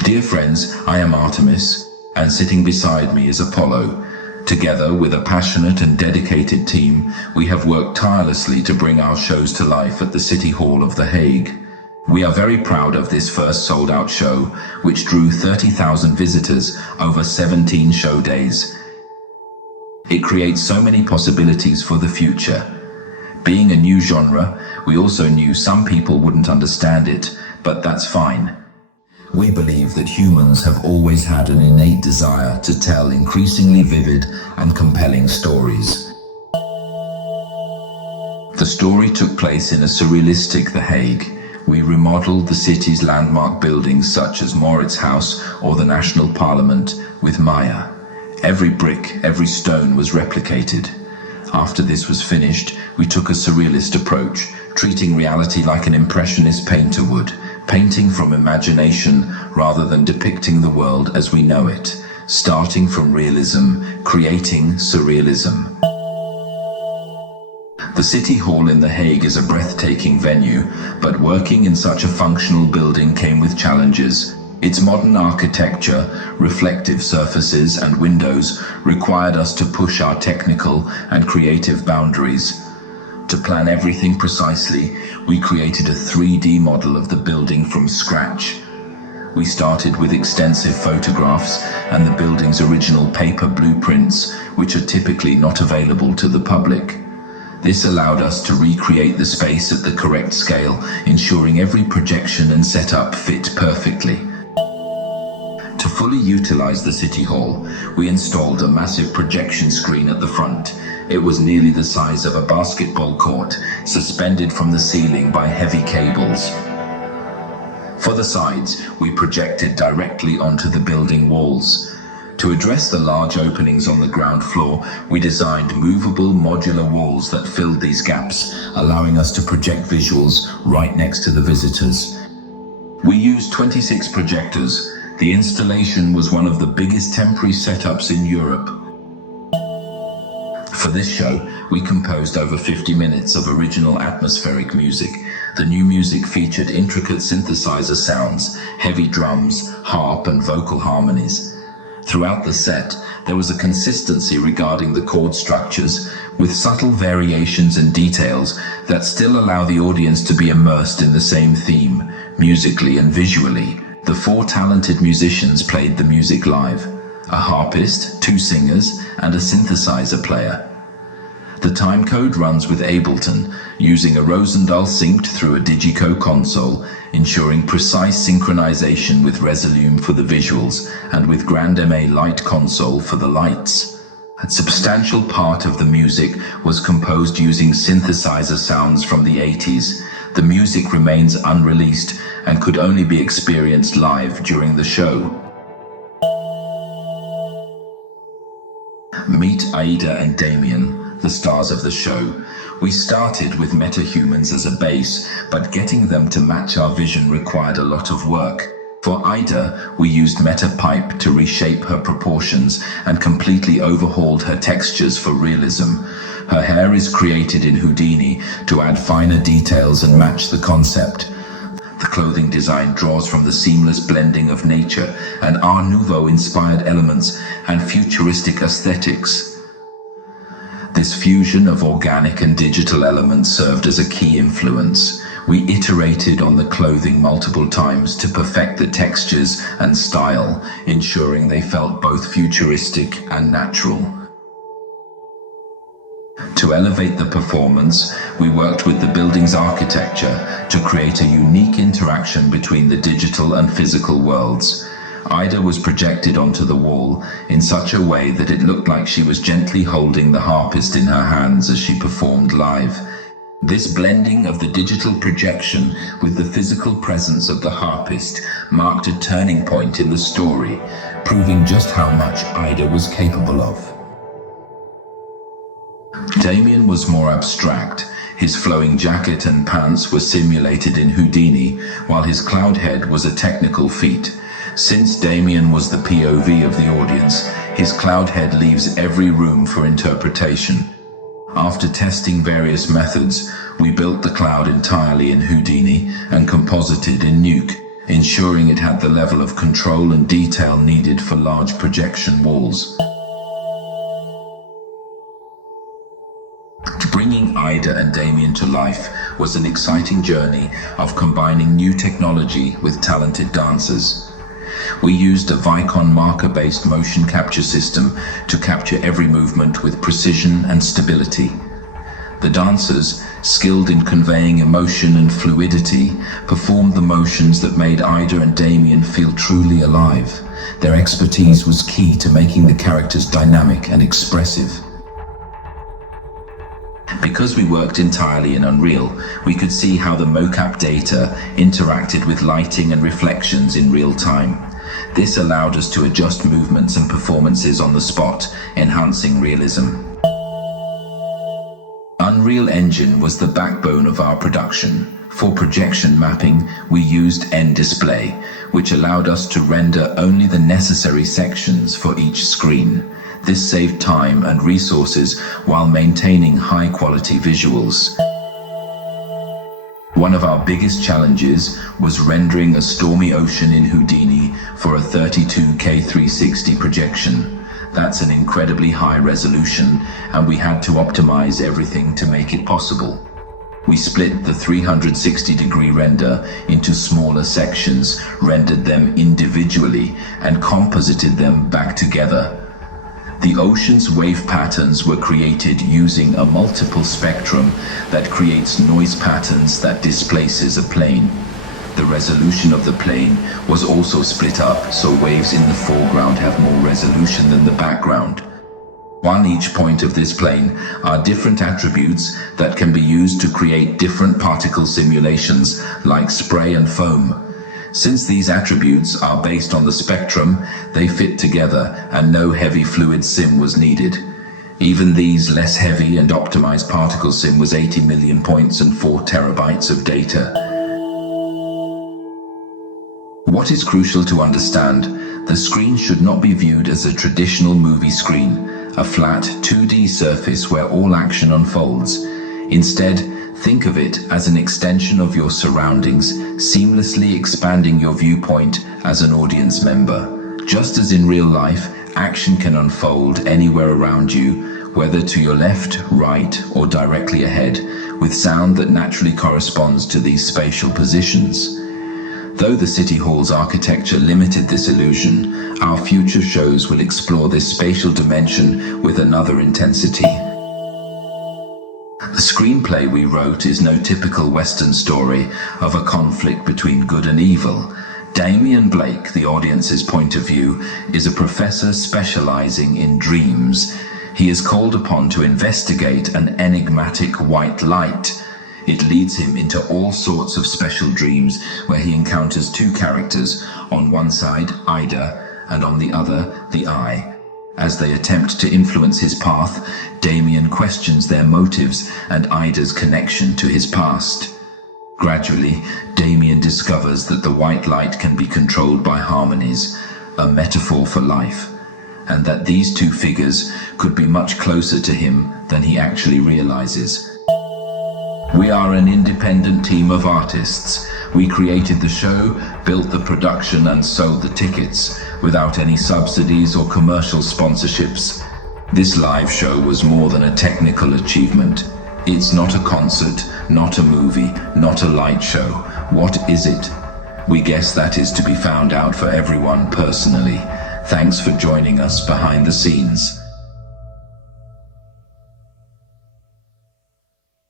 Dear friends, I am Artemis, and sitting beside me is Apollo. Together with a passionate and dedicated team, we have worked tirelessly to bring our shows to life at the City Hall of The Hague. We are very proud of this first sold-out show, which drew 30,000 visitors over 17 show days. It creates so many possibilities for the future. Being a new genre, we also knew some people wouldn't understand it, but that's fine. We believe that humans have always had an innate desire to tell increasingly vivid and compelling stories. The story took place in a surrealistic The Hague. We remodeled the city's landmark buildings such as Maurits House or the National Parliament with Maya. Every brick, every stone was replicated. After this was finished, we took a surrealist approach, treating reality like an impressionist painter would, painting from imagination rather than depicting the world as we know it, starting from realism, creating surrealism. The City Hall in The Hague is a breathtaking venue, but working in such a functional building came with challenges. Its modern architecture, reflective surfaces and windows required us to push our technical and creative boundaries. To plan everything precisely, we created a 3D model of the building from scratch. We started with extensive photographs and the building's original paper blueprints, which are typically not available to the public. This allowed us to recreate the space at the correct scale, ensuring every projection and setup fit perfectly. To fully utilize the City Hall, we installed a massive projection screen at the front. It was nearly the size of a basketball court, suspended from the ceiling by heavy cables. For the sides, we projected directly onto the building walls. To address the large openings on the ground floor, we designed movable modular walls that filled these gaps, allowing us to project visuals right next to the visitors. We used 26 projectors. The installation was one of the biggest temporary setups in Europe. For this show, we composed over 50 minutes of original atmospheric music. The new music featured intricate synthesizer sounds, heavy drums, harp and vocal harmonies. Throughout the set, there was a consistency regarding the chord structures, with subtle variations and details that still allow the audience to be immersed in the same theme, musically and visually. The 4 talented musicians played the music live: a harpist, 2 singers, and a synthesizer player. The time code runs with Ableton, using a Rosendahl synced through a Digico console, ensuring precise synchronization with Resolume for the visuals and with Grand MA Light console for the lights. A substantial part of the music was composed using synthesizer sounds from the 80s. The music remains unreleased and could only be experienced live during the show. Meet AiiR and Damien, the stars of the show. We started with metahumans as a base, but getting them to match our vision required a lot of work. For AiiR, we used MetaPipe to reshape her proportions and completely overhauled her textures for realism. Her hair is created in Houdini to add finer details and match the concept. The clothing design draws from the seamless blending of nature and Art Nouveau-inspired elements and futuristic aesthetics. This fusion of organic and digital elements served as a key influence. We iterated on the clothing multiple times to perfect the textures and style, ensuring they felt both futuristic and natural. To elevate the performance, we worked with the building's architecture to create a unique interaction between the digital and physical worlds. AiiR was projected onto the wall in such a way that it looked like she was gently holding the harpist in her hands as she performed live. This blending of the digital projection with the physical presence of the harpist marked a turning point in the story, proving just how much AiiR was capable of. Damien was more abstract. His flowing jacket and pants were simulated in Houdini, while his cloud head was a technical feat. Since Damien was the POV of the audience, his cloud head leaves every room for interpretation. After testing various methods, we built the cloud entirely in Houdini and composited in Nuke. ensuring it had the level of control and detail needed for large projection walls. Bringing Ida and Damien to life was an exciting journey of combining new technology with talented dancers. We used a Vicon marker-based motion capture system to capture every movement with precision and stability. The dancers, skilled in conveying emotion and fluidity, performed the motions that made Ida and Damien feel truly alive. Their expertise was key to making the characters dynamic and expressive. Because we worked entirely in Unreal, we could see how the mocap data interacted with lighting and reflections in real time. This allowed us to adjust movements and performances on the spot, enhancing realism. Unreal Engine was the backbone of our production. For projection mapping, we used N-Display, which allowed us to render only the necessary sections for each screen. This saved time and resources while maintaining high-quality visuals. One of our biggest challenges was rendering a stormy ocean in Houdini for a 32K 360 projection. That's an incredibly high resolution, and we had to optimize everything to make it possible. We split the 360-degree render into smaller sections, rendered them individually, and composited them back together. The ocean's wave patterns were created using a multiple spectrum that creates noise patterns that displaces a plane. The resolution of the plane was also split up, so waves in the foreground have more resolution than the background. On each point of this plane are different attributes that can be used to create different particle simulations, like spray and foam. Since these attributes are based on the spectrum, they fit together and no heavy fluid sim was needed. Even these less heavy and optimized particle sim was 80 million points and 4 terabytes of data. What is crucial to understand, the screen should not be viewed as a traditional movie screen, a flat 2D surface where all action unfolds. Instead, think of it as an extension of your surroundings, seamlessly expanding your viewpoint as an audience member. Just as in real life, action can unfold anywhere around you, whether to your left, right, or directly ahead, with sound that naturally corresponds to these spatial positions. Though the City Hall's architecture limited this illusion, our future shows will explore this spatial dimension with another intensity. The screenplay we wrote is no typical Western story of a conflict between good and evil. Damien Blake, the audience's point of view, is a professor specializing in dreams. He is called upon to investigate an enigmatic white light. It leads him into all sorts of special dreams where he encounters two characters, on one side Ida and on the other the Eye. As they attempt to influence his path, Damien questions their motives and Ida's connection to his past. Gradually, Damien discovers that the white light can be controlled by harmonies, a metaphor for life, and that these two figures could be much closer to him than he actually realizes. We are an independent team of artists. We created the show, built the production, and sold the tickets, without any subsidies or commercial sponsorships. This live show was more than a technical achievement. It's not a concert, not a movie, not a light show. What is it? We guess that is to be found out for everyone personally. Thanks for joining us behind the scenes.